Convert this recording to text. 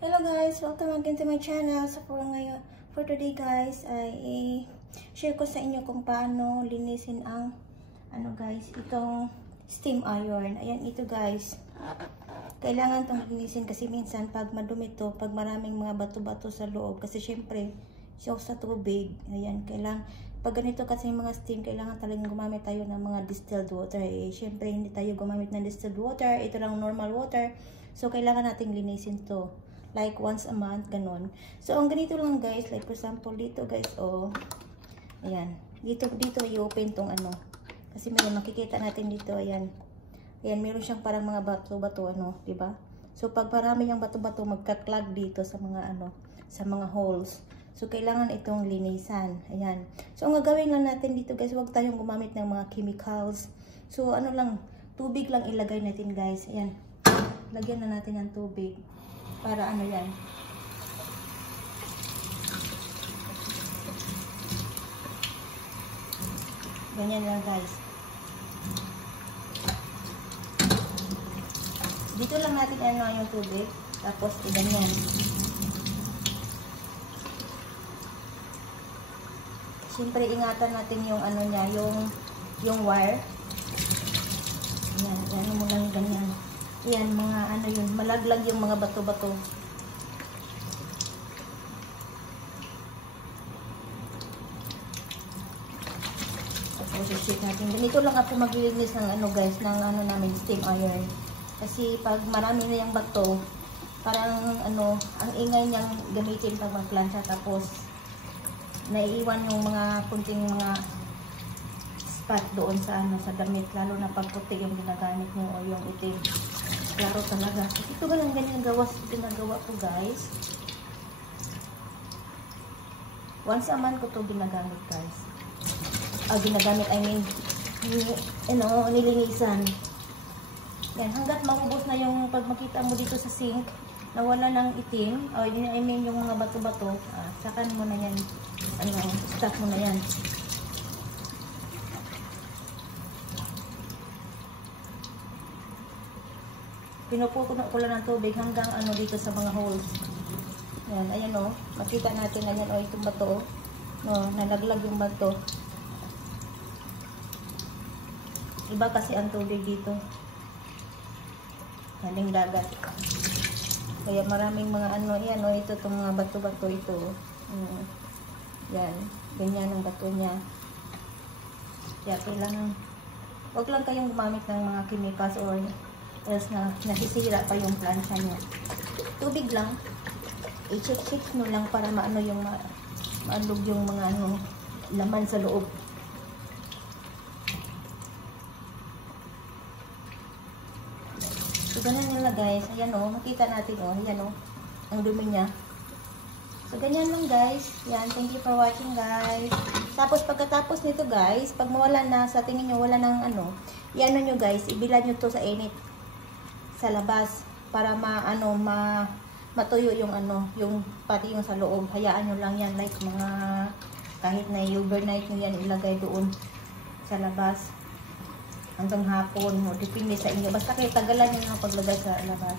Hello guys, welcome again to my channel. So for today guys, ay share ko sa inyo kung paano linisin ang itong steam iron. Ayan ito guys. Kailangan itong linisin kasi minsan pag madumi to, pag maraming mga bato-bato sa loob, kasi syempre shock sa tubig. Ayan, pag ganito kasi mga steam, kailangan talagang gumamit tayo ng mga distilled water. Syempre hindi tayo gumamit ng distilled water, ito lang normal water. So kailangan nating linisin to. Like once a month, ganon. So, ang ganito lang guys, like for example, dito guys, ayan. Dito i-open tong kasi may makikita natin dito, ayan. Ayan, meron siyang parang mga bato-bato, diba? So, pag marami yung bato-bato, magka-clog dito sa mga, sa mga holes. So, kailangan itong linisan. Ayan. So, ang gagawin lang natin dito guys, huwag tayong gumamit ng mga chemicals. So, tubig lang ilagay natin guys. Ayan. Lagyan na natin ng tubig. Para yan. Ganyan lang guys. Dito lang natin yung tubig. Tapos ganyan. Siyempre ingatan natin yung niya, yung wire. Yan mo lang ganyan. Yan, mga yun, malaglag yung mga bato-bato. Tapos, i-check natin. Ganito lang ako maglilinis ng guys, ng namin, steam iron. Kasi pag marami na yung bato, parang ang ingay niyang gamitin pag magplancha. Tapos, naiiwan yung mga kunting mga spot doon sa sa damit. Lalo na pag puti yung ginagamit mo o yung itim. Klaro talaga. Ito ba lang ganyan ginagawa ko guys. Once a month ko to ginagamit guys. Ginagamit, I mean, nilinisan. Yan, hanggat maubos na yung pag makita mo dito sa sink, nawala ng itim, I mean yung mga bato-bato, sakan mo na yan, stop mo na yan. Pinupuno ko lang ng tubig hanggang dito sa mga holes. Yan, ayan makita natin na yan itong bato. Nalaglag yung bato. Iba kasi ang tubig dito. Galing dagat. Kaya maraming mga yan ito itong mga bato-bato ito. Yan, ganyan ang bato niya. Kaya kailangan, wag lang kayong gumamit ng mga chemicals or else na nasisira pa yung plancha niya. Tubig lang. I-check mo lang para maano yung maalog yung mga laman sa loob. So ganyan nila guys. Ayan makita natin ayan ang dumi niya. So ganyan lang guys. Yan, thank you for watching guys. Tapos pagkatapos nito guys, pag mawala na sa tingin nyo wala ng yan nyo guys, ibilad nyo to sa init sa labas para matuyo yung yung pati yung sa loob. Hayaan nyo lang yan, like mga kahit na overnight nyo yan ilagay doon sa labas hanggang hapon, depende sa inyo, basta kayo tagalan nyo ng paglagay sa labas.